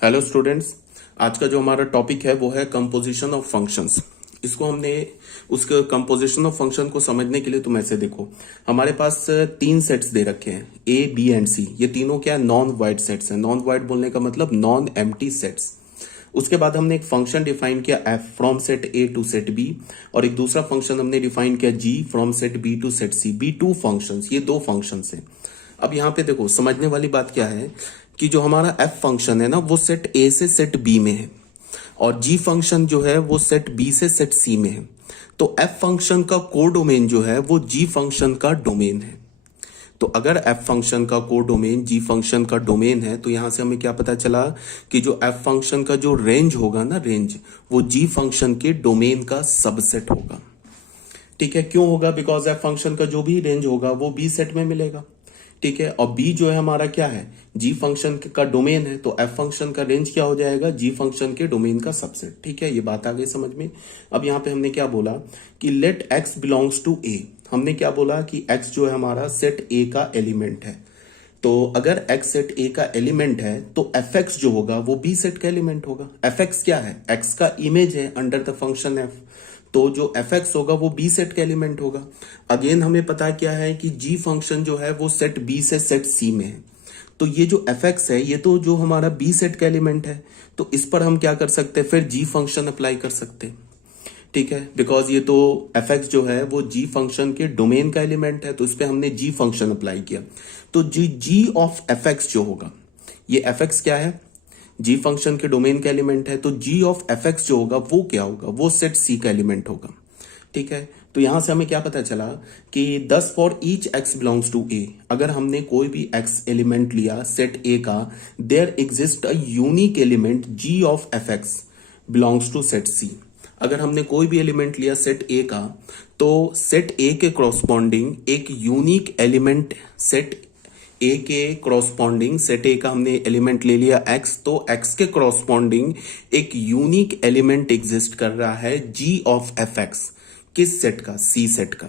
Hello students. आज का जो हमारा टॉपिक है वो है कंपोजिशन ऑफ फंक्शंस। इसको हमने उसके कंपोजिशन ऑफ फंक्शन को समझने के लिए तुम ऐसे देखो, हमारे पास तीन सेट्स दे रखे हैं ए बी एंड सी। ये तीनों क्या नॉन वाइड सेट्स हैं। नॉन वाइड बोलने का मतलब नॉन एम्प्टी सेट्स। उसके बाद हमने एक फंक्शन डिफाइन किया f from set A to set B, और एक दूसरा फंक्शन हमने डिफाइन किया g from set B to set C. B two functions, ये दो फंक्शंस हैं। अब यहाँ पे देखो, समझने वाली बात क्या है कि जो हमारा एफ फंक्शन है ना वो सेट ए से सेट बी में है, और जी फंक्शन जो है वो सेट बी से सेट सी में है। तो एफ फंक्शन का कोडोमेन जो है वो जी फंक्शन का डोमेन है। तो अगर एफ फंक्शन का कोडोमेन जी फंक्शन का डोमेन है तो यहां से हमें क्या पता चला कि जो एफ फंक्शन का जो रेंज होगा ना, रेंज, वो जी फंक्शन के डोमेन का सबसेट होगा। ठीक है, क्यों होगा? बिकॉज एफ फंक्शन का जो भी रेंज होगा वो बी सेट में मिलेगा। ठीक है, और बी जो है हमारा क्या है, जी फंक्शन का डोमेन है, तो एफ फंक्शन का रेंज क्या हो जाएगा, जी फंक्शन के डोमेन का सबसेट। ठीक है, ये बात आ गई समझ में। अब यहाँ पे हमने क्या बोला कि लेट एक्स बिलोंग्स टू ए। हमने क्या बोला कि एक्स जो है हमारा सेट ए का एलिमेंट है। तो अगर एक्स सेट ए का एलिमेंट है तो एफ एक्स जो होगा वो बी सेट का एलिमेंट होगा। एफ एक्स क्या है, एक्स का इमेज है अंडर द फंक्शन एफ। तो जो एफ एक्स होगा वो बी सेट का एलिमेंट होगा। अगेन हमें पता क्या है कि जी फंक्शन जो है वो सेट बी से सेट सी में है। तो ये जो एफ एक्स है ये तो जो हमारा बी सेट का एलिमेंट है, तो इस पर हम क्या कर सकते हैं, फिर जी फंक्शन अप्लाई कर सकते हैं। ठीक है, बिकॉज ये तो एफ एक्स जो है वो जी फंक्शन के डोमेन का एलिमेंट है, तो इस पे हमने जी फंक्शन अप्लाई किया। तो जी ऑफ एफ एक्स जो होगा, ये एफ एक्स क्या है, जी फंक्शन के डोमेन का एलिमेंट है, तो जी ऑफ एफ एक्स जो होगा वो क्या होगा, वो सेट सी का एलिमेंट होगा। ठीक है, तो यहां से हमें क्या पता चला कि 10 for each x belongs to A. अगर हमने कोई भी एक्स एलिमेंट लिया सेट ए का, there exist a unique element g of f x belongs to set C. अगर हमने कोई भी एलिमेंट लिया सेट ए का, तो सेट ए के क्रॉसपॉन्डिंग एक यूनिक एलिमेंट, सेट ए के क्रॉसपॉन्डिंग, सेट ए का हमने एलिमेंट ले लिया एक्स, तो एक्स के क्रॉसपॉन्डिंग एक यूनिक एलिमेंट एग्जिस्ट कर रहा है जी ऑफ एफ एक्स। किस सेट का, सी सेट का।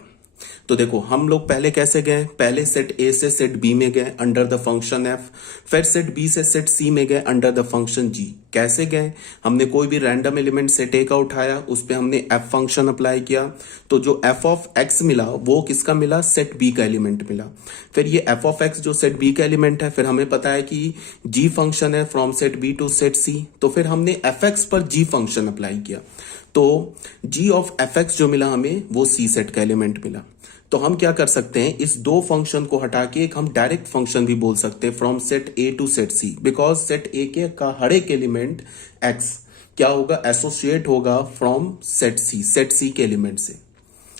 तो देखो हम लोग पहले कैसे गए, पहले सेट ए से सेट बी में गए अंडर द फंक्शन एफ, फिर सेट बी से सेट सी में गए अंडर द फंक्शन जी। कैसे गए, हमने कोई भी रैंडम एलिमेंट सेट ए का उठाया, उस पर हमने एफ फंक्शन अप्लाई किया, तो जो एफ ऑफ एक्स मिला वो किसका मिला, सेट बी का एलिमेंट मिला। फिर ये एफ ऑफ एक्स जो सेट बी का एलिमेंट है, फिर हमें पता है कि जी फंक्शन है from set B to set C, तो फिर हमने एफ एक्स पर जी फंक्शन अप्लाई किया, तो जी ऑफ एफ एक्स जो मिला हमें वो सी सेट का एलिमेंट मिला। तो हम क्या कर सकते हैं, इस दो फंक्शन को हटा के एक हम डायरेक्ट फंक्शन भी बोल सकते हैं from set A to set C, because set A के का हर एक एलिमेंट एक्स क्या होगा, एसोसिएट होगा from set C, set C के एलिमेंट से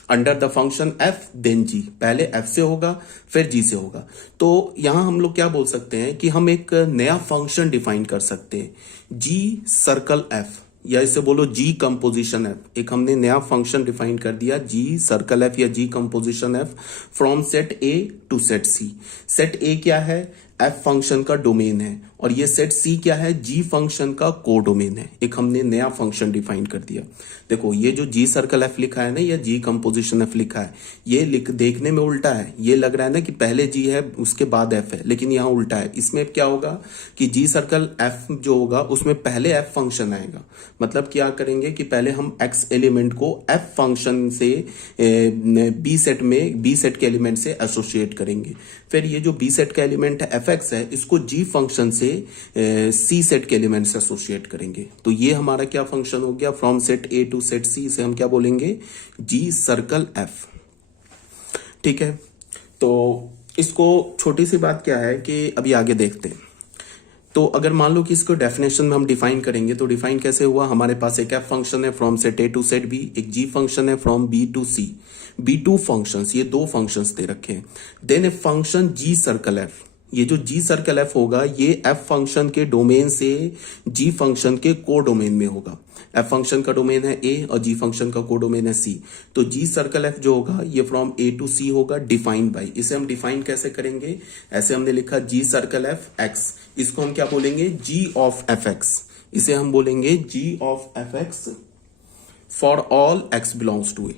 under the function f then g. पहले एफ से होगा फिर जी से होगा। तो यहां हम लोग क्या बोल सकते हैं कि हम एक नया फंक्शन डिफाइन कर सकते हैं, जी सर्कल एफ, या इसे बोलो जी कंपोजिशन एफ। एक हमने नया फंक्शन डिफाइन कर दिया, जी सर्कल एफ या g composition f from set A to set C. Set A क्या है, एफ फंक्शन का डोमेन है, और ये सेट सी क्या है, जी फंक्शन का कोडोमेन है। एक हमने नया फंक्शन डिफाइन कर दिया। देखो ये जो जी सर्कल एफ लिखा है ना, या जी कंपोजिशन एफ लिखा है, ये देखने में उल्टा है। ये लग रहा है ना कि पहले जी है उसके बाद एफ है, लेकिन यहाँ उल्टा है। इसमें क्या होगा कि जी सर्कल एफ जो होगा उसमें पहले एफ फंक्शन आएगा। मतलब क्या करेंगे कि पहले हम एक्स एलिमेंट को एफ फंक्शन से बी सेट में, बी सेट के एलिमेंट से एसोसिएट करेंगे। फिर ये जो बी सेट का एलिमेंट है एफ एक्स है, इसको जी फंक्शन से सी सेट के एलिमेंट से एसोसिएट करेंगे। तो ये हमारा क्या फंक्शन हो गया, from set A to set C, इसे हम क्या बोलेंगे, जी सर्कल एफ। ठीक है, तो इसको छोटी सी बात क्या है कि अभी आगे देखते हैं। तो अगर मान लो कि इसको डेफिनेशन में हम डिफाइन करेंगे, तो डिफाइन कैसे हुआ, हमारे पास एक एफ फंक्शन है from set A to set B, एक जी फंक्शन है from B to C. B two functions, ये दो फंक्शंस दे रखे हैं। Then a function ji circle F, ये जो जी सर्कल एफ होगा ये एफ फंक्शन के डोमेन से जी फंक्शन के को डोमेन में होगा। एफ फंक्शन का डोमेन है ए और जी फंक्शन का को डोमेन है सी। तो जी सर्कल एफ जो होगा ये फ्रॉम ए टू सी होगा, डिफाइंड बाई। इसे हम डिफाइन कैसे करेंगे, ऐसे हमने लिखा जी सर्कल एफ एक्स, इसको हम क्या बोलेंगे, जी ऑफ एफ एक्स। इसे हम बोलेंगे g of f x for all x belongs to A.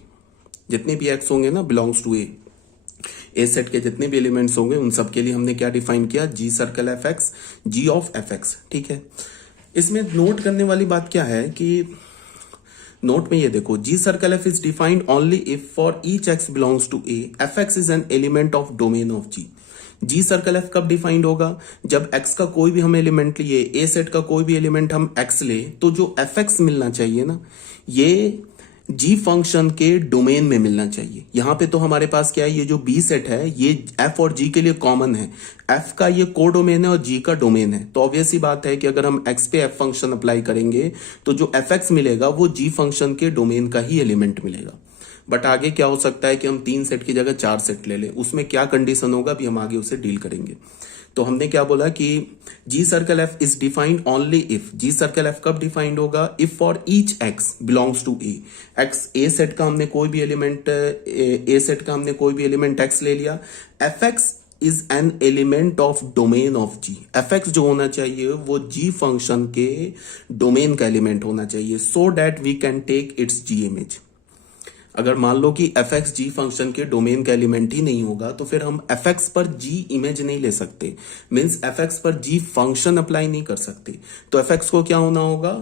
जितने भी एक्स होंगे ना बिलोंग्स टू ए सेट के जितने भी एलिमेंट्स होंगे उन सब के लिए हमने क्या डिफाइन किया, जी circle f x, g of f x. ठीक है, इसमें नोट करने वाली बात क्या है कि नोट में ये देखो, g circle f is defined only if for each x belongs to A f x is an element of domain of g. G circle f कब डिफाइंड होगा? जब एक्स का कोई भी हम एलिमेंट लिए, ए सेट का कोई भी एलिमेंट हम एक्स ले, तो जो एफ एक्स मिलना चाहिए ना, ये जी फंक्शन के डोमेन में मिलना चाहिए। यहां पे तो हमारे पास क्या है, ये जो बी सेट है ये एफ और जी के लिए कॉमन है। एफ का ये को डोमेन है और जी का डोमेन है, तो ऑब्वियस ही बात है कि अगर हम एक्स पे एफ फंक्शन अप्लाई करेंगे तो जो एफ एक्स मिलेगा वो जी फंक्शन के डोमेन का ही एलिमेंट मिलेगा। बट आगे क्या हो सकता है कि हम 3 सेट की जगह 4 सेट ले लें, उसमें क्या कंडीशन होगा अभी हम आगे उसे डील करेंगे। तो हमने क्या बोला कि g circle f is defined only if, g circle f कब डिफाइंड होगा? If for each x belongs to A, x A set का हमने कोई भी एलिमेंट, ए सेट का हमने कोई भी एलिमेंट एक्स ले लिया, F x is an element of domain of G. F X जो होना चाहिए वो जी फंक्शन के डोमेन का एलिमेंट होना चाहिए, so that we can take its G image. अगर मान लो कि एफ एक्स जी फंक्शन के डोमेन का एलिमेंट ही नहीं होगा तो फिर हम एफ एक्स पर जी इमेज नहीं ले सकते, मीन्स एफ एक्स पर जी फंक्शन अप्लाई नहीं कर सकते। तो एफ एक्स को क्या होना होगा?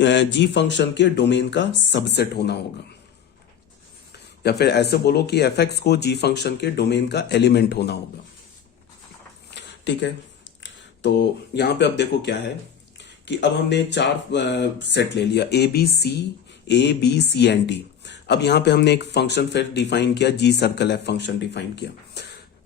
जी फंक्शन के डोमेन का सबसेट होना होगा, या फिर ऐसे बोलो कि एफ एक्स को जी फंक्शन के डोमेन का एलिमेंट होना होगा। ठीक है, तो यहां पे अब देखो क्या है कि अब हमने 4 सेट ले लिया, A B C and D. अब यहां पे हमने एक फंक्शन फिर डिफाइन किया, जी सर्कल एफ फंक्शन डिफाइन किया।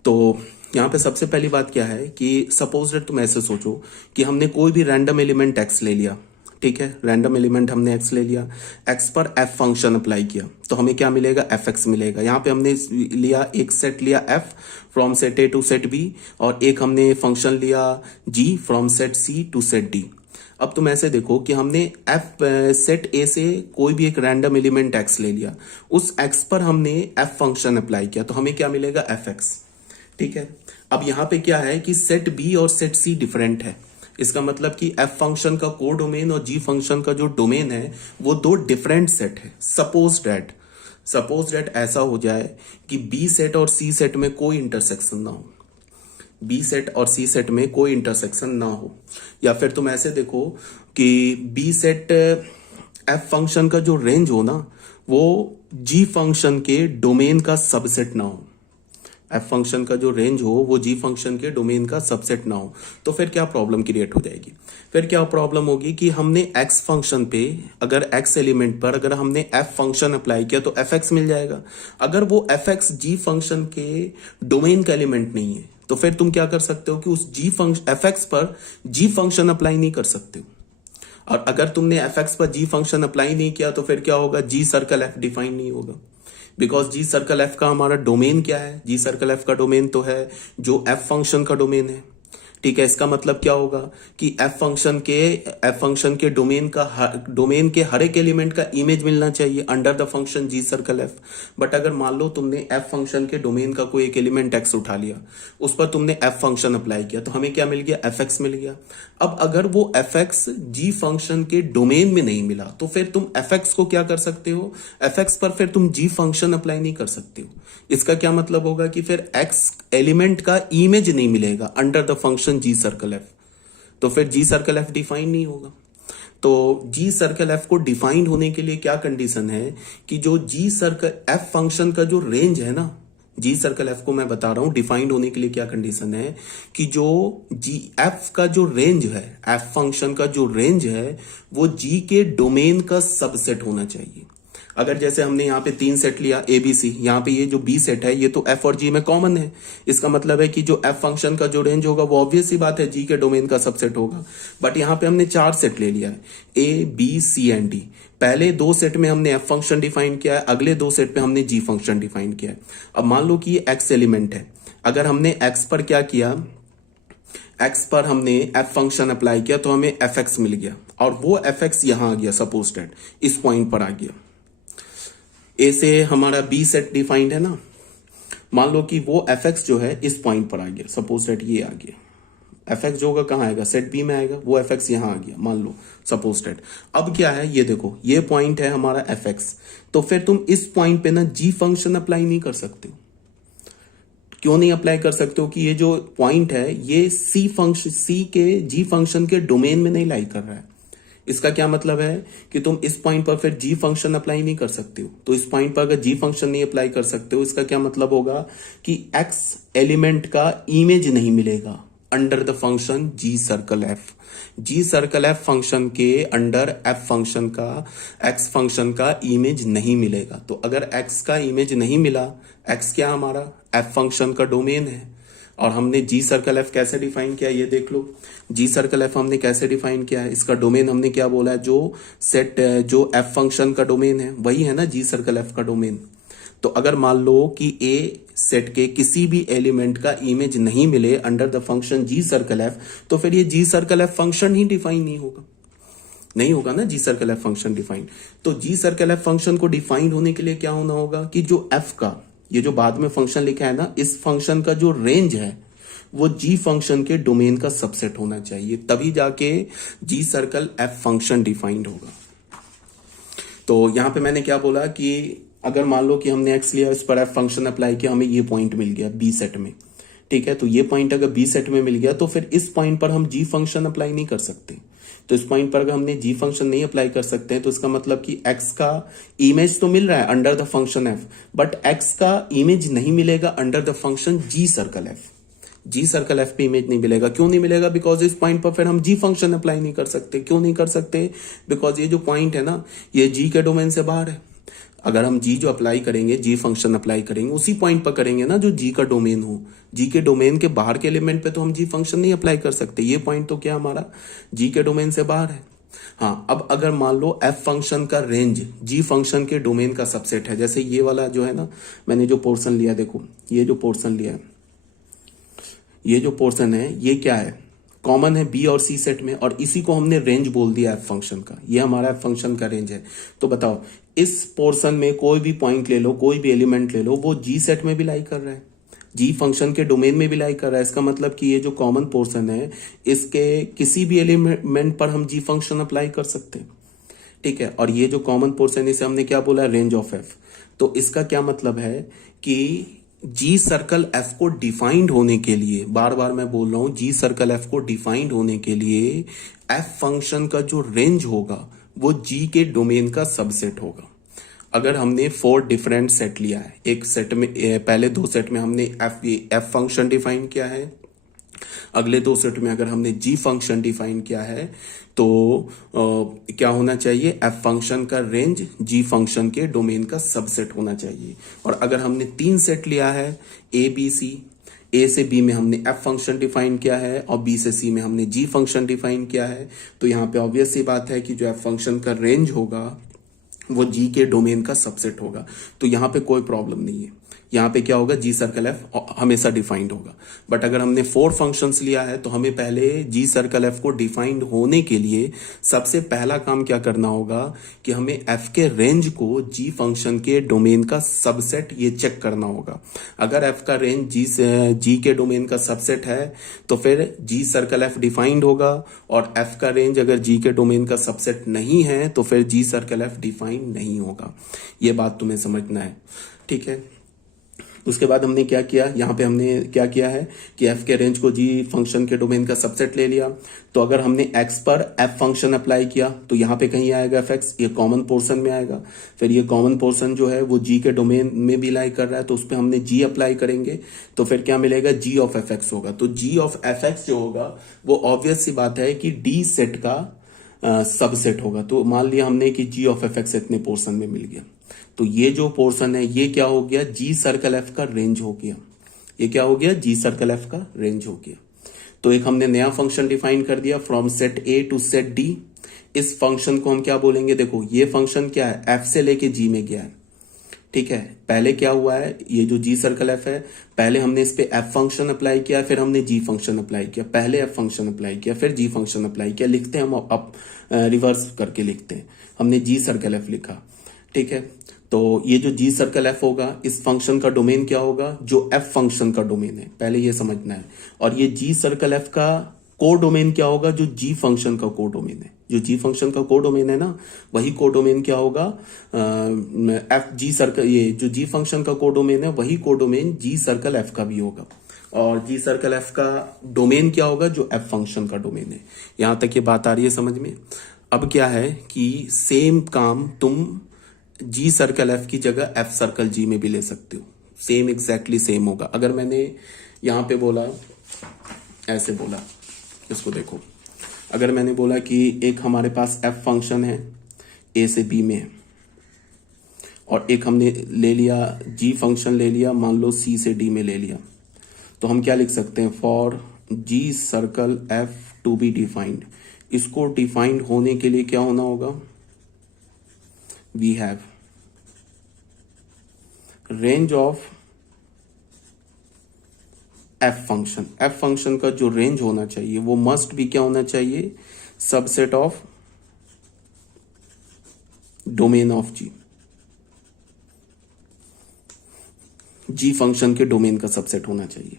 तो यहां पे सबसे पहली बात क्या है कि सपोज दैट तुम ऐसे सोचो कि हमने कोई भी रैंडम एलिमेंट एक्स ले लिया। ठीक है, रैंडम एलिमेंट हमने एक्स ले लिया, एक्स पर एफ फंक्शन अप्लाई किया तो हमें क्या मिलेगा? एफ एक्स मिलेगा। यहां पे हमने लिया, एक सेट लिया f from set A to set B, और एक हमने फंक्शन लिया g from set C to set D. अब तुम ऐसे देखो कि हमने एफ सेट ए से कोई भी एक रैंडम एलिमेंट एक्स ले लिया, उस एक्स पर हमने एफ फंक्शन अप्लाई किया तो हमें क्या मिलेगा? F x. ठीक है, अब यहां पे क्या है कि सेट बी और सेट सी डिफरेंट है, इसका मतलब कि एफ फंक्शन का को डोमेन और जी फंक्शन का जो डोमेन है वो 2 डिफरेंट सेट है। सपोज डेट ऐसा हो जाए कि बी सेट और सी सेट में कोई इंटरसेक्शन ना हो, बी सेट और सी सेट में कोई इंटरसेक्शन ना हो, या फिर तुम ऐसे देखो कि बी सेट एफ फंक्शन का जो रेंज हो ना वो जी फंक्शन के डोमेन का सबसेट ना हो, एफ फंक्शन का जो रेंज हो वो जी फंक्शन के डोमेन का सबसेट ना हो, तो फिर क्या प्रॉब्लम क्रिएट हो जाएगी? फिर क्या प्रॉब्लम होगी कि हमने एक्स फंक्शन पे, अगर एक्स एलिमेंट पर अगर हमने एफ फंक्शन अप्लाई किया तो एफ एक्स मिल जाएगा। अगर वो एफ एक्स जी फंक्शन के डोमेन का एलिमेंट नहीं है तो फिर तुम क्या कर सकते हो कि उस जी फंक्शन एफ एक्स पर जी फंक्शन अप्लाई नहीं कर सकते हो। और अगर तुमने एफ एक्स पर जी फंक्शन अप्लाई नहीं किया तो फिर क्या होगा? जी सर्कल एफ डिफाइन नहीं होगा, बिकॉज जी सर्कल एफ का हमारा डोमेन क्या है? जी सर्कल एफ का डोमेन तो है जो एफ फंक्शन का डोमेन है। ठीक है, इसका मतलब क्या होगा कि एफ फंक्शन के डोमेन के हर एक एलिमेंट का इमेज मिलना चाहिए under the function ji circle F. But अगर मान लो तुमने एफ फंक्शन के डोमेन का कोई एक एलिमेंट एक्स उठा लिया, उस पर तुमने एफ फंक्शन अप्लाई किया तो हमें क्या मिल गया? एफ एक्स मिल गया। अब अगर वो एफ एक्स जी फंक्शन के डोमेन में नहीं मिला तो फिर तुम एफ एक्स को क्या कर सकते हो? एफ एक्स पर फिर तुम जी फंक्शन अप्लाई नहीं कर सकते हो। इसका क्या मतलब होगा कि फिर एक्स एलिमेंट का इमेज नहीं मिलेगा under the function ji circle f, तो फिर जी सर्कल एफ डिफाइन नहीं होगा। तो जी सर्कल एफ को डिफाइन होने के लिए क्या कंडीशन है कि जो जी सर्कल एफ फंक्शन का जो रेंज है ना, जी सर्कल एफ को मैं बता रहा हूं डिफाइंड होने के लिए क्या कंडीशन है कि जो जी एफ का जो रेंज है, एफ फंक्शन का जो रेंज है वो जी के डोमेन का सबसेट होना चाहिए। अगर जैसे हमने यहाँ पे 3 सेट लिया ए बी सी, यहाँ पे ये जो बी सेट है ये तो एफ और जी में कॉमन है, इसका मतलब है कि जो एफ फंक्शन का जो रेंज होगा वो ऑब्वियस सी बात है जी के डोमेन का सबसेट होगा। बट यहाँ पे हमने 4 सेट ले लिया है, A B C and D. पहले 2 सेट में हमने एफ फंक्शन डिफाइन किया है, अगले 2 सेट में हमने जी फंक्शन डिफाइन किया है। अब मान लो कि ये एक्स एलिमेंट है, अगर हमने एक्स पर क्या किया, एक्स पर हमने एफ फंक्शन अप्लाई किया तो हमें एफ एक्स मिल गया, और वो एफ एक्स यहां आ गया, सपोज दैट इस पॉइंट पर आ गया। ए से हमारा बी सेट डिफाइंड है ना, मान लो कि वो एफ एक्स जो है इस पॉइंट पर आ गया, सपोज दैट ये आ गया, एफ एक्स जो होगा कहां आएगा? सेट बी में आएगा, वो एफ एक्स यहां आ गया मान लो, सपोज दैट। अब क्या है, ये देखो ये पॉइंट है हमारा एफ एक्स, तो फिर तुम इस पॉइंट पे ना जी फंक्शन अप्लाई नहीं कर सकते हो। क्यों नहीं अप्लाई कर सकते हो? कि ये जो पॉइंट है ये सी के जी फंक्शन के डोमेन में नहीं लाई कर रहा है। इसका क्या मतलब है कि तुम इस पॉइंट पर फिर जी फंक्शन अप्लाई नहीं कर सकते हो। तो इस पॉइंट पर अगर जी फंक्शन नहीं अप्लाई कर सकते हो, इसका क्या मतलब होगा कि एक्स एलिमेंट का इमेज नहीं मिलेगा under the function ji circle f. G circle F function के अंडर एफ फंक्शन का, एक्स फंक्शन का इमेज नहीं मिलेगा। तो अगर एक्स का इमेज नहीं मिला, एक्स क्या हमारा एफ फंक्शन का डोमेन है। और हमने जी सर्कल एफ कैसे डिफाइन किया ये देख लो। जी सर्कल एफ हमने कैसे डिफाइन किया है, इसका डोमेन हमने क्या बोला है, जो सेट जो एफ फंक्शन का डोमेन है वही है ना जी सर्कल एफ का डोमेन। तो अगर मान लो कि ए सेट के किसी भी एलिमेंट का इमेज नहीं मिले under the function ji circle f, तो फिर ये जी सर्कल एफ फंक्शन ही डिफाइन नहीं होगा ना g circle F function define. तो जी सर्कल एफ फंक्शन को डिफाइन होने के लिए क्या होना होगा कि जो एफ का, ये जो बाद में फंक्शन लिखा है ना, इस फंक्शन का जो रेंज है वो जी फंक्शन के डोमेन का सबसेट होना चाहिए, तभी जाके जी सर्कल एफ फंक्शन डिफाइंड होगा। तो यहां पे मैंने क्या बोला कि अगर मान लो कि हमने एक्स लिया, इस पर एफ फंक्शन अप्लाई किया, हमें ये पॉइंट मिल गया बी सेट में, ठीक है। तो ये पॉइंट अगर बी सेट में मिल गया तो फिर इस पॉइंट पर हम जी फंक्शन अप्लाई नहीं कर सकते। तो इस पॉइंट पर अगर हमने जी फंक्शन नहीं अप्लाई कर सकते हैं तो इसका मतलब कि एक्स का इमेज तो मिल रहा है under the function f, but x का इमेज नहीं मिलेगा under the function ji circle f. G circle f पे इमेज नहीं मिलेगा। क्यों नहीं मिलेगा? बिकॉज इस पॉइंट पर फिर हम जी फंक्शन अप्लाई नहीं कर सकते। क्यों नहीं कर सकते? बिकॉज ये जो पॉइंट है ना, ये जी के डोमेन से बाहर है। अगर हम जी जो अप्लाई करेंगे, जी फंक्शन अप्लाई करेंगे, उसी पॉइंट पर करेंगे ना जो जी का डोमेन हो। जी के डोमेन के बाहर के एलिमेंट पे तो हम जी फंक्शन नहीं अप्लाई कर सकते। ये पॉइंट तो क्या हमारा जी के डोमेन से बाहर है। हाँ, अब अगर मान लो एफ फंक्शन का रेंज जी फंक्शन के डोमेन का सबसेट है, जैसे ये वाला जो है ना, मैंने जो पोर्शन लिया, देखो ये जो पोर्शन लिया है, ये जो पोर्शन है ये क्या है, कॉमन है बी और सी सेट में, और इसी को हमने रेंज बोल दिया एफ फंक्शन का। ये हमारा एफ फंक्शन का रेंज है। तो बताओ, इस पोर्शन में कोई भी पॉइंट ले लो, कोई भी एलिमेंट ले लो, वो जी सेट में भी लाई कर रहा है, जी फंक्शन के डोमेन में भी लाई कर रहा है। इसका मतलब कि ये जो कॉमन पोर्शन है, इसके किसी भी एलिमेंट पर हम जी फंक्शन अप्लाई कर सकते हैं, ठीक है। और ये जो कॉमन पोर्शन, इसे हमने क्या बोला, रेंज ऑफ एफ। तो इसका क्या मतलब है कि जी सर्कल एफ को डिफाइंड होने के लिए, बार बार मैं बोल रहा हूं, जी सर्कल एफ को डिफाइंड होने के लिए एफ फंक्शन का जो रेंज होगा वो जी के डोमेन का सबसेट होगा। अगर हमने 4 डिफरेंट सेट लिया है, एक सेट में, पहले 2 सेट में हमने एफ फंक्शन डिफाइन किया है, अगले 2 सेट में अगर हमने जी फंक्शन डिफाइन किया है, तो क्या होना चाहिए, एफ फंक्शन का रेंज जी फंक्शन के डोमेन का सबसेट होना चाहिए। और अगर हमने 3 सेट लिया है, ए बी सी, ए से बी में हमने एफ फंक्शन डिफाइन किया है और बी से सी में हमने जी फंक्शन डिफाइन किया है, तो यहाँ पे ऑब्वियस सी बात है कि जो एफ फंक्शन का रेंज होगा वो जी के डोमेन का सबसेट होगा। तो यहाँ पे कोई प्रॉब्लम नहीं है, यहाँ पे क्या होगा, जी सर्कल एफ हमेशा डिफाइंड होगा। बट अगर हमने 4 फंक्शंस लिया है तो हमें पहले जी सर्कल एफ को डिफाइंड होने के लिए सबसे पहला काम क्या करना होगा कि हमें एफ के रेंज को जी फंक्शन के डोमेन का सबसेट ये चेक करना होगा। अगर एफ का रेंज जी के डोमेन का सबसेट है तो फिर जी सर्कल एफ डिफाइंड होगा, और एफ का रेंज अगर जी के डोमेन का सबसेट नहीं है तो फिर जी सर्कल एफ डिफाइंड नहीं होगा। ये बात तुम्हें समझना है, ठीक है। उसके बाद हमने क्या किया, यहाँ पे हमने क्या किया है कि एफ के रेंज को जी फंक्शन के डोमेन का सबसेट ले लिया। तो अगर हमने एक्स पर एफ फंक्शन अप्लाई किया तो यहाँ पे कहीं आएगा एफ एक्स, ये कॉमन पोर्शन में आएगा। फिर ये कॉमन पोर्शन जो है वो जी के डोमेन में भी लाई कर रहा है, तो उस पर हमने जी अप्लाई करेंगे, तो फिर क्या मिलेगा, जी ऑफ एफ एक्स होगा। तो जी ऑफ एफ एक्स जो होगा वो ऑब्वियस सी बात है कि डी सेट का सबसेट होगा। तो मान लिया हमने कि जी ऑफ एफ एक्स इतने पोर्शन में मिल गया, तो ये जो पोर्शन है ये क्या हो गया, जी सर्कल एफ का रेंज हो गया। ये क्या हो गया, जी सर्कल एफ का रेंज हो गया। तो एक हमने नया फंक्शन डिफाइन कर दिया, from set A to set D. इस फंक्शन को हम क्या बोलेंगे, देखो ये फंक्शन क्या है, एफ से लेके जी में गया है, ठीक है। पहले क्या हुआ है, ये जो जी सर्कल एफ है, पहले हमने इस पे एफ फंक्शन अप्लाई किया, फिर हमने जी फंक्शन अप्लाई किया, पहले एफ फंक्शन अप्लाई किया, फिर जी फंक्शन अप्लाई किया। लिखते हैं हम अब रिवर्स करके लिखते हैं, हमने जी सर्कल एफ लिखा, ठीक है। तो ये जो जी सर्कल एफ होगा, इस फंक्शन का डोमेन क्या होगा, जो एफ फंक्शन का डोमेन है, पहले ये समझना है। और ये जी सर्कल एफ का को डोमेन क्या होगा, जो जी फंक्शन का को डोमेन है। जो जी फंक्शन का को डोमेन है ना, वही को डोमेन क्या होगा, एफ जी सर्कल, ये जो जी फंक्शन का को डोमेन है वही को डोमेन जी सर्कल एफ का भी होगा। और जी सर्कल एफ का डोमेन क्या होगा, जो एफ फंक्शन का डोमेन है। यहां तक ये बात आ रही है समझ में। अब क्या है कि सेम काम तुम जी सर्कल एफ की जगह एफ सर्कल जी में भी ले सकते हो, सेम एग्जैक्टली सेम होगा। अगर मैंने यहां पे बोला, ऐसे बोला, इसको देखो, अगर मैंने बोला कि एक हमारे पास एफ फंक्शन है ए से बी में है, और एक हमने ले लिया जी फंक्शन ले लिया, मान लो सी से डी में ले लिया, तो हम क्या लिख सकते हैं, for g circle f to be defined. इसको डिफाइंड होने के लिए क्या होना होगा, we have range of f function. F function का जो रेंज होना चाहिए वो मस्ट भी क्या होना चाहिए, subset of domain of g. G function के डोमेन का सबसेट होना चाहिए,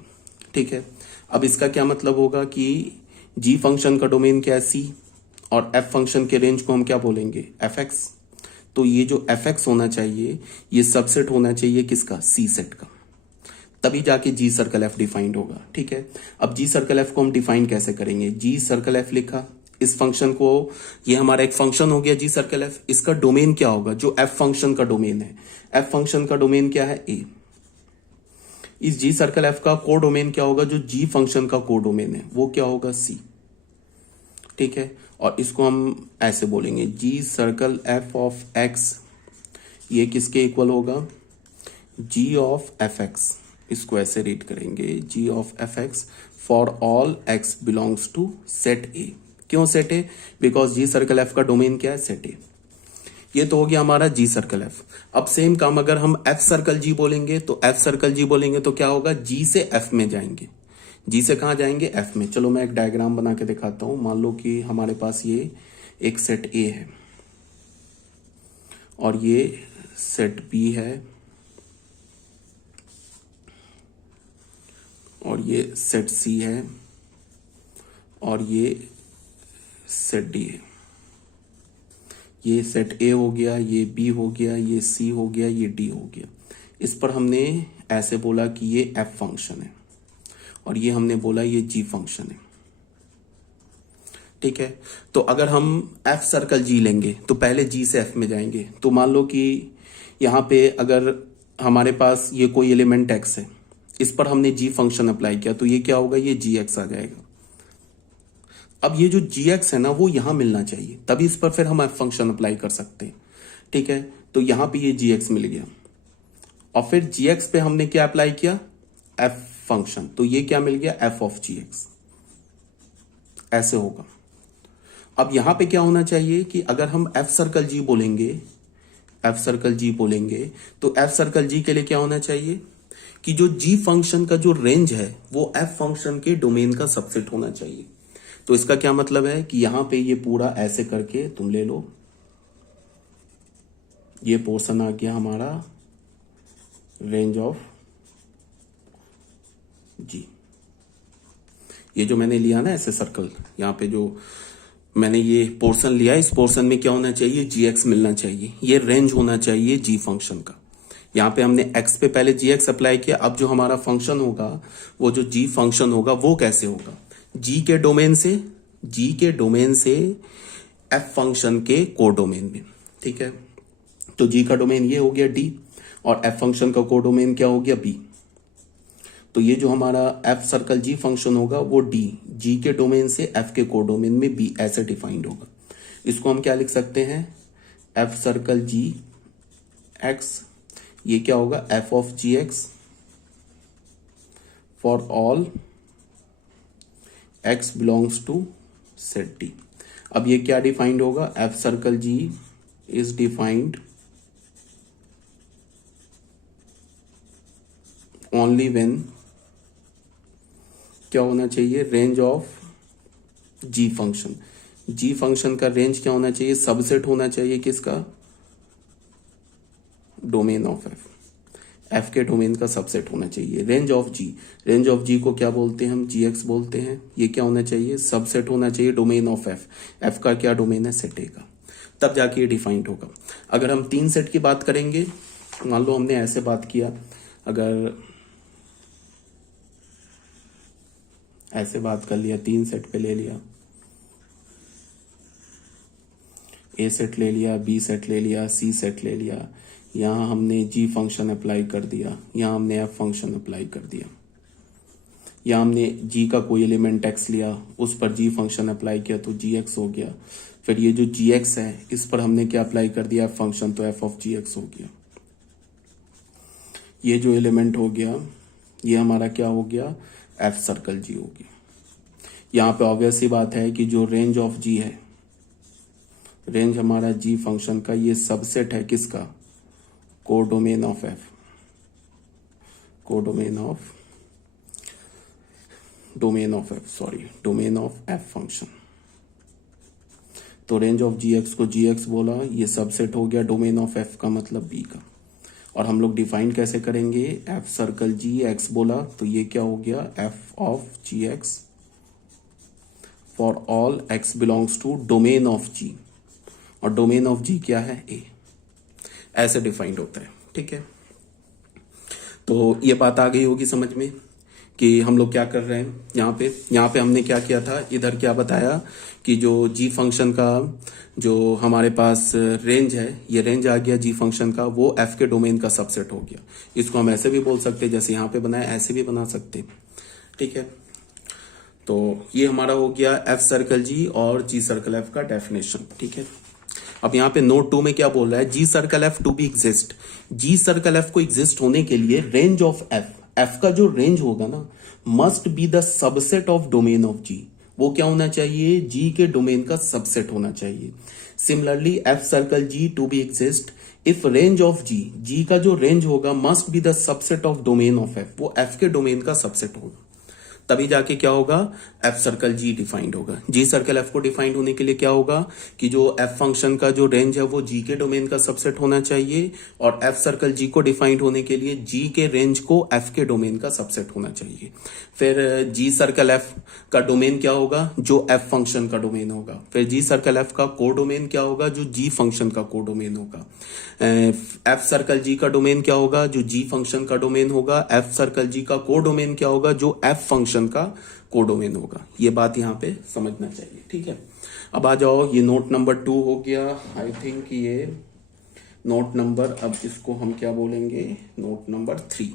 ठीक है। अब इसका क्या मतलब होगा कि जी फंक्शन का डोमेन क्या है, सी, और एफ फंक्शन के रेंज को हम क्या बोलेंगे, एफ एक्स। तो ये जो एफ एक्स होना चाहिए ये सबसेट होना चाहिए किसका, सी सेट का, तभी जाके जी सर्कल एफ डिफाइंड होगा, ठीक है। अब जी सर्कल एफ को हम डिफाइन कैसे करेंगे, जी सर्कल एफ लिखा, इस फंक्शन को, ये हमारा एक फंक्शन हो गया जी सर्कल एफ, इसका डोमेन क्या होगा, जो एफ फंक्शन का डोमेन है, एफ फंक्शन का डोमेन क्या है, ए। इस जी सर्कल एफ का को डोमेन क्या होगा, जो जी फंक्शन का को डोमेन है वो क्या होगा, सी, ठीक है। और इसको हम ऐसे बोलेंगे, जी सर्कल एफ ऑफ एक्स, ये किसके इक्वल होगा, जी ऑफ एफ एक्स। इसको ऐसे रीड करेंगे, g of f x for all x belongs to set A. क्यों set A, because g circle f का डोमेन क्या है, सेट ए। ये तो हो गया हमारा जी सर्कल एफ। अब सेम काम अगर हम एफ सर्कल जी बोलेंगे, तो एफ सर्कल जी बोलेंगे तो क्या होगा, जी से एफ में जाएंगे, जी से कहां जाएंगे, एफ में। चलो मैं एक डायग्राम बना के दिखाता हूं। मान लो कि हमारे पास ये एक सेट ए है और ये सेट बी है और ये सेट सी है और ये सेट डी है। ये सेट ए हो गया, ये बी हो गया, ये सी हो गया, ये डी हो गया। इस पर हमने ऐसे बोला कि ये एफ फंक्शन है और ये हमने बोला ये जी फंक्शन है, ठीक है। तो अगर हम एफ सर्कल जी लेंगे तो पहले जी से एफ में जाएंगे। तो मान लो कि यहां पे अगर हमारे पास ये कोई एलिमेंट एक्स है, इस पर हमने जी फंक्शन अप्लाई किया, तो ये क्या होगा, ये जी एक्स आ जाएगा। अब ये जो जी एक्स है ना वो यहां मिलना चाहिए, तभी इस पर फिर हम एफ फंक्शन अप्लाई कर सकते हैं, ठीक है। तो यहां पे ये जी एक्स मिल गया और फिर जी एक्स पे हमने क्या अप्लाई किया, एफ फंक्शन, तो ये क्या मिल गया, एफ ऑफ जी एक्स, ऐसे होगा। अब यहां पे क्या होना चाहिए कि अगर हम एफ सर्कल जी बोलेंगे, एफ सर्कल जी बोलेंगे, तो एफ सर्कल जी के लिए क्या होना चाहिए कि जो जी फंक्शन का जो रेंज है वो एफ फंक्शन के डोमेन का सबसेट होना चाहिए। तो इसका क्या मतलब है कि यहां पे ये पूरा ऐसे करके तुम ले लो, ये पोर्शन आ गया हमारा रेंज ऑफ जी। ये जो मैंने लिया ना ऐसे सर्कल, यहां पे जो मैंने ये पोर्शन लिया, इस पोर्शन में क्या होना चाहिए, जी एक्स मिलना चाहिए, ये रेंज होना चाहिए जी फंक्शन का। यहां पे हमने एक्स पे पहले जी एक्स अप्लाई किया, अब जो हमारा फंक्शन होगा वो जो जी फंक्शन होगा वो कैसे होगा, जी के डोमेन से, जी के डोमेन से एफ फंक्शन के को डोमेन में, ठीक है। तो जी का डोमेन ये हो गया डी और एफ फंक्शन का को डोमेन क्या हो गया, बी। तो ये जो हमारा एफ सर्कल जी फंक्शन होगा वो डी, जी के डोमेन से एफ के को डोमेन में बी, ऐसे डिफाइंड होगा। इसको हम क्या लिख सकते हैं, एफ सर्कल जी एक्स, ये क्या होगा, f of g x for all x belongs to set D. अब ये क्या डिफाइंड होगा, f circle g is defined only when, क्या होना चाहिए, range of g function. G function का रेंज क्या होना चाहिए, सबसेट होना चाहिए किसका, डोमेन ऑफ एफ, एफ के डोमेन का सबसेट होना चाहिए। Range of g, range of g को क्या बोलते हैं हम, जी एक्स बोलते हैं। ये क्या होना चाहिए, सबसेट होना चाहिए डोमेन ऑफ एफ, एफ का क्या डोमेन है, सेट ए का, तब जाके ये डिफाइंड होगा। अगर हम तीन सेट की बात करेंगे, मान लो हमने ऐसे बात किया, अगर ऐसे बात कर लिया, तीन सेट पे ले लिया, ए सेट ले लिया, बी सेट ले लिया, सी सेट ले लिया, यहाँ हमने जी फंक्शन अप्लाई कर दिया, यहाँ हमने एफ फंक्शन अप्लाई कर दिया, यहाँ हमने जी का कोई एलिमेंट एक्स लिया, उस पर जी फंक्शन अप्लाई किया तो जी एक्स हो गया। फिर ये जो जी एक्स है इस पर हमने क्या अप्लाई कर दिया, एफ फंक्शन, तो एफ ऑफ जी एक्स हो गया। ये जो एलिमेंट हो गया ये हमारा क्या हो गया, एफ सर्कल जी हो गया। यहाँ पे ऑब्वियस सी बात है कि जो रेंज ऑफ जी है, रेंज हमारा जी फंक्शन का ये सबसेट है किसका, codomain of F, codomain of domain of F, sorry domain of f function. तो रेंज ऑफ जी एक्स को जी एक्स बोला, ये सबसेट हो गया डोमेन ऑफ एफ का मतलब बी का। और हम लोग डिफाइन कैसे करेंगे, एफ सर्कल जी एक्स बोला तो ये क्या हो गया, f of g x for all x belongs to domain of g, और डोमेन ऑफ जी क्या है, ए। ऐसे डिफाइंड होता है, ठीक है। तो ये बात आ गई होगी समझ में कि हम लोग क्या कर रहे हैं। यहाँ पे हमने क्या किया था, इधर क्या बताया कि जो जी फंक्शन का जो हमारे पास रेंज है, ये रेंज आ गया जी फंक्शन का, वो एफ के डोमेन का सबसेट हो गया। इसको हम ऐसे भी बोल सकते हैं जैसे यहाँ पे बनाया, ऐसे भी बना सकते हैं, ठीक है। तो ये हमारा हो गया एफ सर्कल जी और जी सर्कल एफ का डेफिनेशन, ठीक है। अब यहाँ पे नोट 2 में क्या बोल रहा है, g circle f to be exist, g circle f को एग्जिस्ट होने के लिए रेंज ऑफ एफ, एफ का जो रेंज होगा ना, must be the subset of domain of g. वो क्या होना चाहिए, जी के डोमेन का सबसेट होना चाहिए। Similarly f circle g to be exist, if range of g, g का जो रेंज होगा must be the subset of domain of f, वो एफ के डोमेन का सबसेट होगा, तभी जाके क्या होगा, एफ सर्कल जी डिफाइंड होगा। जी सर्कल एफ को डिफाइंड होने के लिए क्या होगा कि जो एफ फंक्शन का जो रेंज है वो जी के डोमेन का सबसेट होना चाहिए, और एफ सर्कल जी को डिफाइंड होने के लिए जी के रेंज को एफ के डोमेन का सबसेट होना चाहिए। फिर जी सर्कल एफ का डोमेन क्या होगा, जो एफ फंक्शन का डोमेन होगा। फिर जी सर्कल एफ का को डोमेन क्या होगा, जो जी फंक्शन का को डोमेन होगा। एफ सर्कल जी का डोमेन क्या होगा, जो जी फंक्शन का डोमेन होगा। एफ सर्कल जी का को डोमेन क्या होगा, जो एफ फंक्शन का को डोमेन होगा। ये बात यहाँ पे समझना चाहिए, ठीक है। अब आ जाओ, ये नोट नंबर 2 हो गया। आई थिंक ये नोट नंबर, अब इसको हम क्या बोलेंगे, नोट नंबर 3।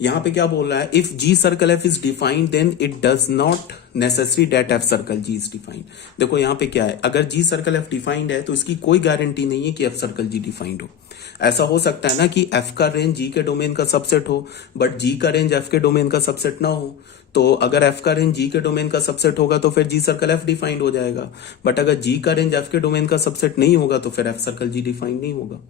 यहां पे क्या बोल रहा है, if g circle f is defined then it does not necessary that f circle g is defined. देखो यहाँ पे क्या है, अगर जी सर्कल एफ डिफाइंड है तो इसकी कोई गारंटी नहीं है कि एफ सर्कल जी डिफाइंड हो। ऐसा हो सकता है ना कि एफ का रेंज जी के डोमेन का सबसेट हो, बट जी का रेंज एफ के डोमेन का सबसेट ना हो। तो अगर एफ का रेंज जी के डोमेन का सबसेट होगा तो फिर जी सर्कल एफ डिफाइंड हो जाएगा, बट अगर जी का रेंज एफ के डोमेन का सबसेट नहीं होगा तो फिर एफ सर्कल जी डिफाइंड नहीं होगा।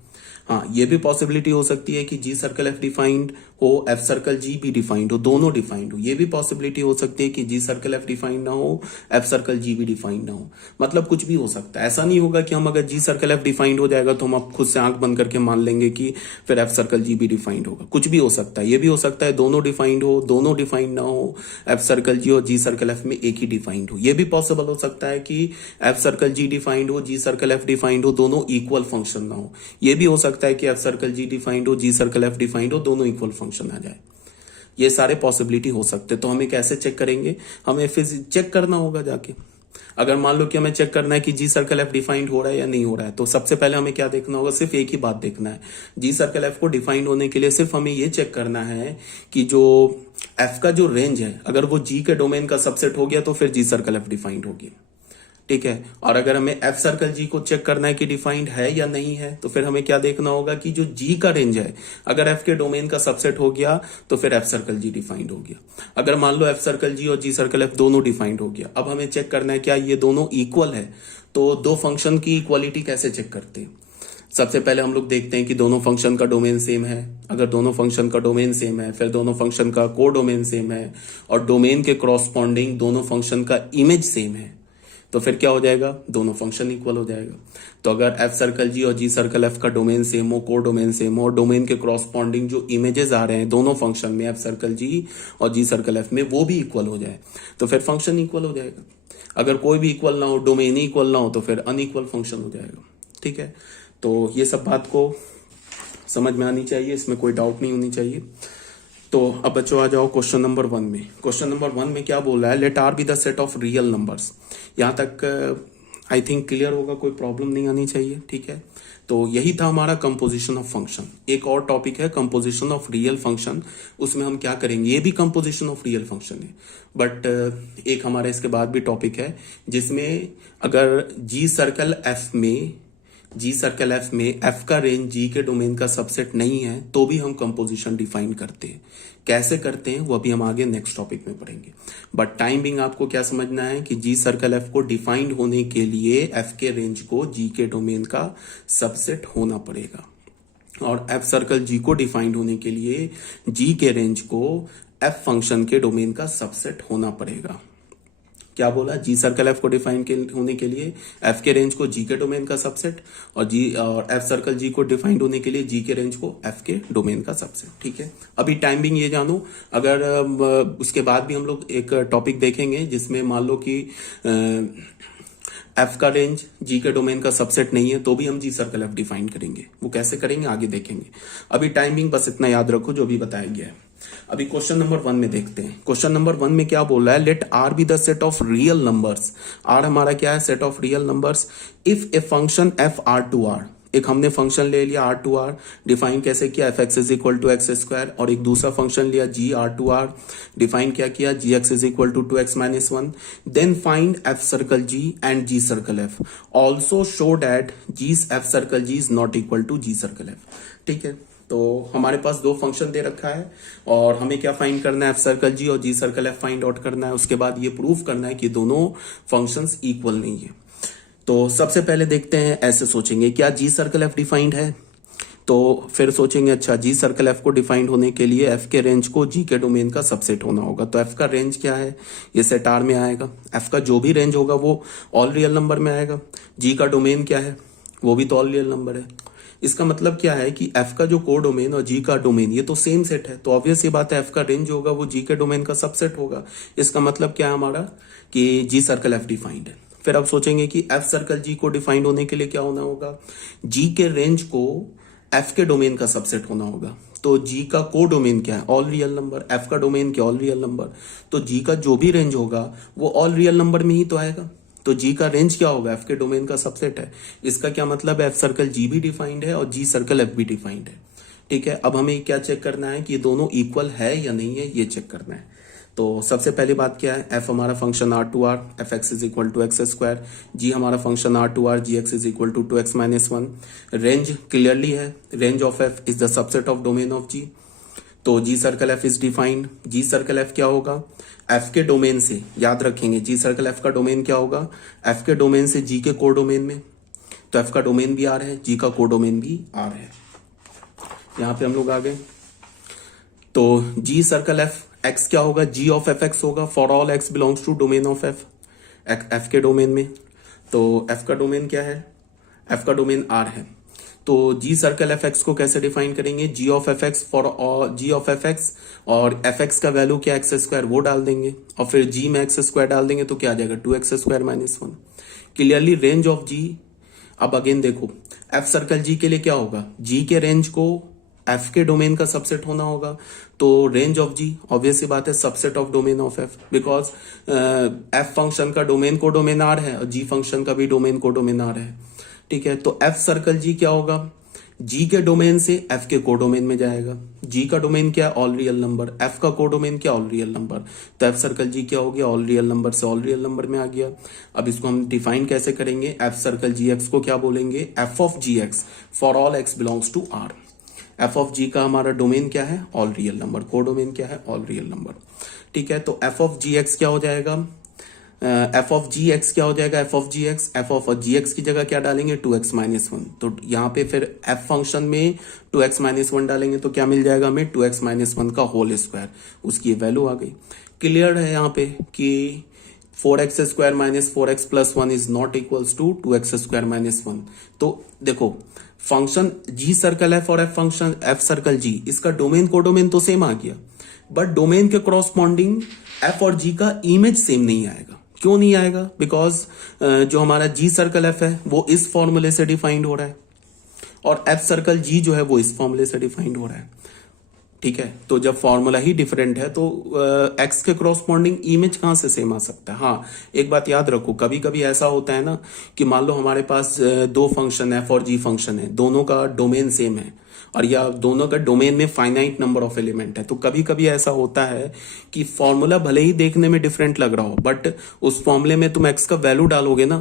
हाँ, ये भी पॉसिबिलिटी हो सकती है कि जी सर्कल एफ डिफाइंड हो, एफ सर्कल जी भी डिफाइंड हो, दोनों डिफाइंड हो। ये भी पॉसिबिलिटी हो सकती है कि जी सर्कल एफ डिफाइंड ना हो, एफ सर्कल जी भी डिफाइंड ना हो। मतलब कुछ भी हो सकता है। ऐसा नहीं होगा कि हम अगर जी सर्कल एफ डिफाइंड हो जाएगा तो हम अब खुद से आंख बंद करके मान लेंगे कि फिर एफ सर्कल जी भी डिफाइंड होगा। कुछ भी हो सकता है। ये भी हो सकता है दोनों डिफाइंड हो, दोनों डिफाइंड ना हो, एफ सर्कल जी और जी सर्कल एफ में एक ही डिफाइंड हो। ये भी पॉसिबल हो सकता है कि एफ सर्कल जी डिफाइंड हो, जी सर्कल एफ डिफाइंड हो, दोनों इक्वल फंक्शन ना हो। ये भी हो सकता है कि एफ सर्कल जी डिफाइंड हो, जी सर्कल एफ डिफाइंड हो, दोनों इक्वल फंक्शन आ जाए। ये सारे पॉसिबिलिटी हो सकते हैं। तो हमें कैसे चेक करेंगे, हमें फिर चेक करना होगा जाके। अगर मान लो कि हमें चेक करना है कि जी सर्कल एफ डिफाइंड हो रहा है या नहीं हो रहा है, तो सबसे पहले हमें क्या देखना होगा, सिर्फ एक ही बात देखना है। जी सर्कल एफ को डिफाइंड होने के लिए सिर्फ हमें ये चेक करना है कि जो एफ का जो रेंज है, अगर वो जी के डोमेन का सबसेट हो गया तो फिर जी सर्कल एफ डिफाइंड होगी, ठीक है। और अगर हमें एफ सर्कल जी को चेक करना है कि डिफाइंड है या नहीं है, तो फिर हमें क्या देखना होगा कि जो जी का रेंज है, अगर एफ के डोमेन का सबसेट हो गया तो फिर एफ सर्कल जी डिफाइंड हो गया। अगर मान लो एफ सर्कल जी और जी सर्कल एफ दोनों डिफाइंड हो गया, अब हमें चेक करना है क्या ये दोनों इक्वल है। तो दो फंक्शन की इक्वालिटी कैसे चेक करते हैं, सबसे पहले हम लोग देखते हैं कि दोनों फंक्शन का डोमेन सेम है। अगर दोनों फंक्शन का डोमेन सेम है, फिर दोनों फंक्शन का को डोमेन सेम है, और डोमेन के क्रॉसपॉन्डिंग दोनों फंक्शन का इमेज सेम है, तो फिर क्या हो जाएगा, दोनों फंक्शन इक्वल हो जाएगा। तो अगर एफ सर्कल जी और जी सर्कल एफ का डोमेन सेम हो, को डोमेन सेम हो, और डोमेन के क्रॉसपॉन्डिंग जो इमेजेस आ रहे हैं दोनों फंक्शन में, एफ सर्कल जी और जी सर्कल एफ में, वो भी इक्वल हो जाए, तो फिर फंक्शन इक्वल हो जाएगा। अगर कोई भी इक्वल ना हो, डोमेन ही इक्वल ना हो, तो फिर अनइक्वल फंक्शन हो जाएगा, ठीक है। तो ये सब बात को समझ में आनी चाहिए, इसमें कोई डाउट नहीं होनी चाहिए। तो अब बच्चों आ जाओ क्वेश्चन नंबर 1 में। क्वेश्चन नंबर 1 में क्या बोल रहा है, let R be the set of real numbers. यहाँ तक आई थिंक क्लियर होगा, कोई प्रॉब्लम नहीं आनी चाहिए, ठीक है। तो यही था हमारा कंपोजिशन ऑफ फंक्शन। एक और टॉपिक है कंपोजिशन ऑफ रियल फंक्शन, उसमें हम क्या करेंगे, ये भी कंपोजिशन ऑफ रियल फंक्शन है, बट एक हमारा इसके बाद भी टॉपिक है जिसमें अगर जी सर्कल एफ में एफ का रेंज जी के डोमेन का सबसेट नहीं है तो भी हम कंपोजिशन डिफाइन करते हैं। कैसे करते हैं वो अभी हम आगे नेक्स्ट टॉपिक में पढ़ेंगे, बट टाइम बिंग आपको क्या समझना है कि जी सर्कल एफ को डिफाइंड होने के लिए एफ के रेंज को जी के डोमेन का सबसेट होना पड़ेगा, और एफ सर्कल जी को डिफाइंड होने के लिए जी के रेंज को एफ फंक्शन के डोमेन का सबसेट होना पड़ेगा। क्या बोला, जी सर्कल एफ को डिफाइन होने के लिए एफ के रेंज को जी के डोमेन का सबसेट, और एफ सर्कल जी को डिफाइंड होने के लिए जी के रेंज को एफ के डोमेन का सबसेट, ठीक है। अभी टाइमिंग ये जानो, अगर उसके बाद भी हम लोग एक टॉपिक देखेंगे जिसमें मान लो कि एफ का रेंज जी के डोमेन का सबसेट नहीं है तो भी हम जी सर्कल एफ डिफाइन करेंगे। वो कैसे करेंगे आगे देखेंगे। अभी टाइमिंग बस इतना याद रखो जो भी बताया गया है। अभी क्वेश्चन नंबर 1 में देखते हैं। क्वेश्चन नंबर 1 में क्या बोल रहा है, let R be the set of real numbers. R हमारा क्या है, set of real numbers. If a function f R to R, एक हमने फंक्शन ले लिया आर टू आर, डिफाइन कैसे किया, f x is equal to x square, और एक दूसरा फंक्शन लिया g R to R, define क्या किया, g x is equal to x minus one. Then find f circle g and g circle f, also show that g f circle g is not equal to g circle f, ठीक है। तो हमारे पास दो function दे रखा है और हमें क्या फाइंड करना है, एफ सर्कल जी और जी सर्कल एफ फाइंड आउट करना है। उसके बाद ये प्रूव करना है कि दोनों फंक्शंस इक्वल नहीं है। तो सबसे पहले देखते हैं, ऐसे सोचेंगे क्या जी सर्कल एफ डिफाइंड है, तो फिर सोचेंगे अच्छा जी सर्कल एफ को डिफाइंड होने के लिए एफ के रेंज को जी के डोमेन का सबसेट होना होगा। तो एफ का रेंज क्या है, ये सेट आर में आएगा। एफ का जो भी रेंज होगा वो ऑल रियल नंबर में आएगा। जी का डोमेन क्या है, वो भी तो ऑल रियल नंबर है। इसका मतलब क्या है कि एफ का जो को डोमेन और जी का डोमेन ये तो सेम सेट है, तो ऑब्वियस ये बात है एफ का रेंज होगा वो जी के डोमेन का सबसेट होगा। इसका मतलब क्या है हमारा कि जी सर्कल एफ डिफाइंड है। फिर अब सोचेंगे कि एफ सर्कल जी को डिफाइंड होने के लिए क्या होना होगा, जी के रेंज को एफ के डोमेन का सबसेट होना होगा। तो जी का को डोमेन क्या है, ऑल रियल नंबर, एफ का डोमेन क्या, ऑल रियल नंबर। तो जी का जो भी रेंज होगा वो ऑल रियल नंबर में ही तो आएगा। तो जी का रेंज क्या होगा, एफ के डोमेन का सबसेट है। इसका क्या मतलब है, एफ सर्कल जी भी डिफाइंड है और जी सर्कल एफ भी डिफाइंड है, ठीक है। अब हमें क्या चेक करना है कि ये दोनों इक्वल है या नहीं है, ये चेक करना है। तो सबसे पहली बात क्या है, एफ हमारा function R to R, f x is equal to x square, g हमारा function R to R, g x is equal to x minus one. Range clearly है, range of f is the subset of domain of g. तो g circle f is defined. G circle f क्या होगा, f के domain से, याद रखेंगे g circle f का domain क्या होगा, एफ के डोमेन से जी के को डोमेन में। तो एफ का डोमेन भी आर है, जी का को डोमेन भी आर है। यहां पे हम लोग आ गए। तो जी सर्कल एफ एक्स क्या होगा, जी ऑफ एफ एक्स होगा for all x belongs to domain of f, f के डोमेन में। तो एफ का डोमेन क्या है, एफ का डोमेन आर है। तो जी सर्कल एफ एक्स को कैसे डिफाइन करेंगे, g of f x for g of f x, और एफ एक्स का वैल्यू क्या एक्स स्क्वायर वो डाल देंगे, और फिर जी में एक्स स्क्वायर डाल देंगे तो क्या आ जाएगा, two x square minus one. Clearly range of g. अब अगेन देखो एफ सर्कल जी के लिए क्या होगा, जी के रेंज को एफ के डोमेन का सबसेट होना होगा। तो रेंज ऑफ जी ऑब्वियस सी बात है subset of domain of F, because F function का डोमेन को डोमेन आर है और जी फंक्शन का भी डोमेन को डोमेन आर है, ठीक है। तो एफ सर्कल जी क्या होगा, जी के डोमेन से एफ के को डोमेन में जाएगा। जी का डोमेन क्या है, ऑल रियल नंबर, एफ का को डोमेन क्या, ऑल रियल नंबर। तो एफ सर्कल जी क्या हो गया, ऑल रियल नंबर से ऑल रियल नंबर में आ गया। अब इसको हम डिफाइन कैसे करेंगे, एफ सर्कल जी एक्स को क्या बोलेंगे, f of g x for all x belongs to R. F of g का हमारा डोमेन क्या है, all real number, codomain क्या है, ऑल रियल नंबर, ठीक है। तो एफ ऑफ जी एक्स क्या हो जाएगा, एफ ऑफ जी एक्स क्या हो जाएगा, एफ ऑफ जी एक्स की जगह क्या डालेंगे, टू एक्स माइनस वन। तो यहाँ पे फिर एफ फंक्शन में टू एक्स माइनस वन डालेंगे तो क्या मिल जाएगा हमें, टू एक्स माइनस वन का होल स्क्वायर, उसकी वैल्यू आ गई। क्लियर है यहाँ पे कि 4x square minus 4x plus one is not equals to 2x square minus one. तो देखो फंक्शन जी सर्कल एफ और F function F circle G, इसका डोमेन को डोमेन तो सेम आ गया, बट डोमेन के कॉरस्पॉन्डिंग एफ और जी का इमेज सेम नहीं आएगा। क्यों नहीं आएगा, बिकॉज जो हमारा जी सर्कल एफ है वो इस फॉर्मूले से डिफाइंड हो रहा है और एफ सर्कल जी जो है वो इस फॉर्मूले से डिफाइंड हो रहा है। ठीक है, तो जब फॉर्मूला ही डिफरेंट है तो एक्स के क्रॉसपॉन्डिंग इमेज कहाँ से सेम आ सकता है। हाँ, एक बात याद रखो, कभी कभी ऐसा होता है ना कि मान लो हमारे पास दो फंक्शन एफ और जी फंक्शन है, दोनों का डोमेन सेम है, और या दोनों का डोमेन में फाइनाइट नंबर ऑफ एलिमेंट है, तो कभी कभी ऐसा होता है कि फॉर्मूला भले ही देखने में डिफरेंट लग रहा हो, बट उस फॉर्मूले में तुम एक्स का वैल्यू डालोगे ना,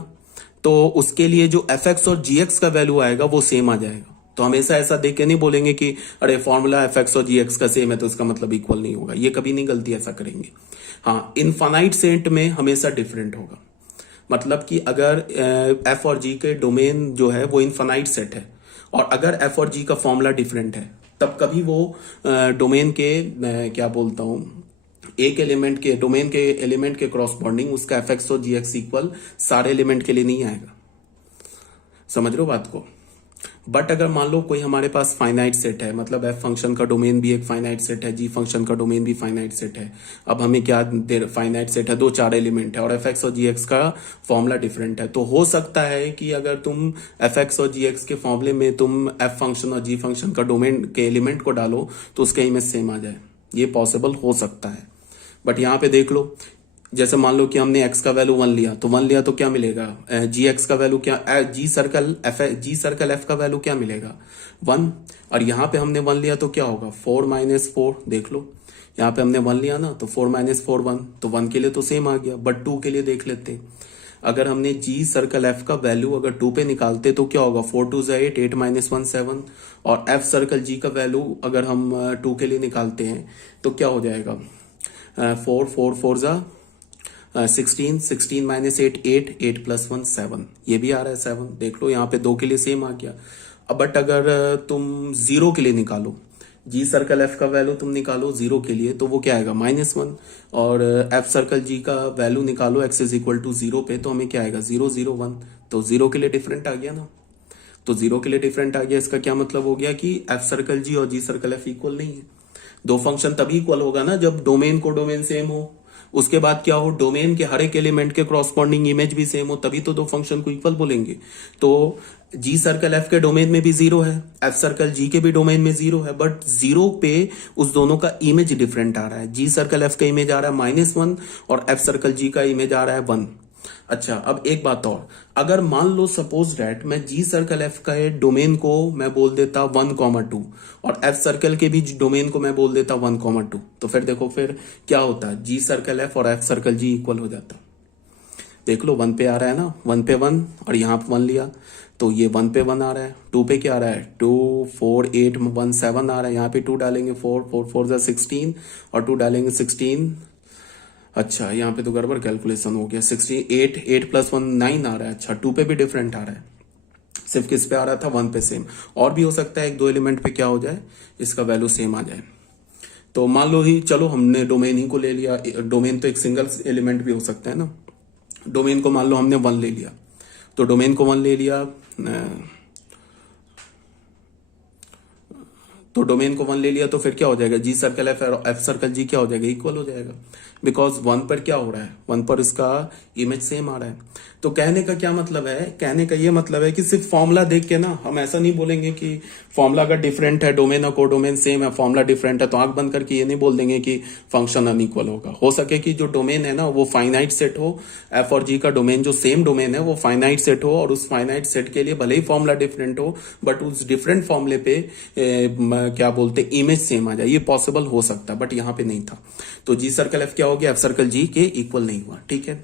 तो उसके लिए जो एफ एक्स और जी एक्स का वैल्यू आएगा वो सेम आ जाएगा। तो हमेशा ऐसा देख के नहीं बोलेंगे कि अरे फॉर्मूला एफ एक्स और जी एक्स का सेम है तो इसका मतलब इक्वल नहीं होगा, ये कभी नहीं गलती ऐसा करेंगे। हाँ, इनफाइनाइट सेट में हमेशा डिफरेंट होगा, मतलब कि अगर एफ और जी के डोमेन जो है वो इनफाइनाइट सेट है, और अगर एफ और जी का फॉर्मूला डिफरेंट है, तब कभी वो डोमेन के क्या बोलता हूं, एक एलिमेंट के डोमेन के एलिमेंट के क्रॉसबॉन्डिंग उसका एफ एक्स और जी एक्स इक्वल सारे एलिमेंट के लिए नहीं आएगा। समझ रहे हो बात को। बट अगर मान लो कोई हमारे पास फाइनाइट सेट है, मतलब एफ फंक्शन का डोमेन भी एक फाइनाइट सेट है, जी फंक्शन का डोमेन भी फाइनाइट सेट है, अब हमें क्या फाइनाइट सेट है, दो चार एलिमेंट है, और एफ एक्स और जी एक्स का फॉर्मूला डिफरेंट है, तो हो सकता है कि अगर तुम एफ एक्स और जी एक्स के फॉर्मूले में तुम एफ फंक्शन और जी फंक्शन का डोमेन के एलिमेंट को डालो तो उसका इमेज सेम आ जाए, ये पॉसिबल हो सकता है। बट यहां पे देख लो, जैसे मान लो कि हमने x का वैल्यू 1 लिया, तो 1 लिया तो क्या मिलेगा, जी एक्स का वैल्यू क्या, जी सर्कल f का वैल्यू क्या मिलेगा 1, और यहां पे हमने 1 लिया तो क्या होगा 4 माइनस 4, देख लो यहां पे हमने 1 लिया ना, तो 4 माइनस 4 1, तो 1 के लिए तो सेम आ गया। बट 2 के लिए देख लेते हैं, अगर हमने जी सर्कल f का वैल्यू अगर 2 पे निकालते तो क्या होगा, 4 2 8, 8 माइनस 1 7, और f सर्कल g का वैल्यू अगर हम 2 के लिए निकालते हैं तो क्या हो जाएगा, 4 4 4 जा 16, 16 माइनस 8 8, 8 प्लस 1 7, ये भी आ रहा है 7, देख लो यहाँ पे 2 के लिए सेम आ गया। अब बट अगर तुम 0 के लिए निकालो, जी सर्कल एफ का वैल्यू तुम निकालो 0 के लिए, तो वो क्या आएगा -1, और एफ सर्कल जी का वैल्यू निकालो एक्स इज इक्वल टू 0 पे, तो हमें क्या आएगा 0 0 1, तो 0 के लिए डिफरेंट आ गया ना, तो 0 के लिए डिफरेंट आ गया, इसका क्या मतलब हो गया कि एफ सर्कल जी और जी सर्कल एफ इक्वल नहीं है। दो फंक्शन तभी इक्वल होगा ना जब डोमेन को डोमेन सेम हो, उसके बाद क्या हो, डोमेन के हर एक एलिमेंट के क्रॉसपॉन्डिंग इमेज भी सेम हो, तभी तो दो फंक्शन को इक्वल बोलेंगे। तो जी सर्कल एफ के डोमेन में भी 0 है, एफ सर्कल जी के भी डोमेन में 0 है, बट 0 पे उस दोनों का इमेज डिफरेंट आ रहा है, जी सर्कल एफ का इमेज आ रहा है -1 और एफ सर्कल जी का इमेज आ रहा है 1। अच्छा, अब एक बात और, अगर मान लो सपोज दैट मैं जी सर्कल एफ का डोमेन को मैं बोल देता 1,2 और एफ सर्कल के भी डोमेन को मैं बोल देता 1,2, तो फिर देखो फिर क्या होता है, जी सर्कल एफ और एफ सर्कल जी इक्वल हो जाता। देख लो 1 पे आ रहा है ना, 1 पे 1, और यहाँ पे 1 लिया तो ये 1 पे 1 आ रहा है, 2 पे क्या आ रहा है 2 4 8 1 7 आ रहा है, यहाँ पे 2 डालेंगे 4 4 4 16, और 2 डालेंगे 16, अच्छा यहाँ पे तो गड़बड़ कैलकुलेशन हो गया, 68 8 प्लस 1 9 आ रहा है। अच्छा, 2 पे भी डिफरेंट आ रहा है, सिर्फ किस पे आ रहा था 1 पे सेम, और भी हो सकता है एक दो एलिमेंट पे क्या हो जाए इसका वैल्यू सेम आ जाए। तो मान लो ही, चलो हमने डोमेन ही को ले लिया, डोमेन तो एक सिंगल एलिमेंट भी हो सकता है ना, डोमेन को मान लो हमने 1 ले लिया, तो डोमेन को 1 ले लिया, तो डोमेन को 1 ले लिया तो फिर क्या हो जाएगा, जी सर्कल एफ और एफ सर्कल जी क्या हो जाएगा, इक्वल हो जाएगा, बिकॉज 1 पर क्या हो रहा है, 1 पर इसका इमेज सेम आ रहा है। तो कहने का क्या मतलब है, कहने का ये मतलब है कि सिर्फ फॉर्मूला देख के ना हम ऐसा नहीं बोलेंगे कि फॉर्मूला अगर डिफरेंट है, डोमेन और कोडोमेन सेम है, फॉर्मूला डिफरेंट है, तो आंख बंद करके ये नहीं बोल देंगे कि फंक्शन अनइक्वल होगा। हो सके कि जो डोमेन है ना वो फाइनाइट सेट हो, एफ और जी का डोमेन जो सेम डोमेन है वो फाइनाइट सेट हो, और उस फाइनाइट सेट के लिए भले ही फॉर्मूला डिफरेंट हो, बट उस डिफरेंट फॉर्मूले पे क्या बोलते इमेज सेम आ जाए, ये पॉसिबल हो सकता है, बट यहाँ पे नहीं था। तो जी सर्कल एफ क्या हो गया, एफ सर्कल जी के इक्वल नहीं हुआ। ठीक है।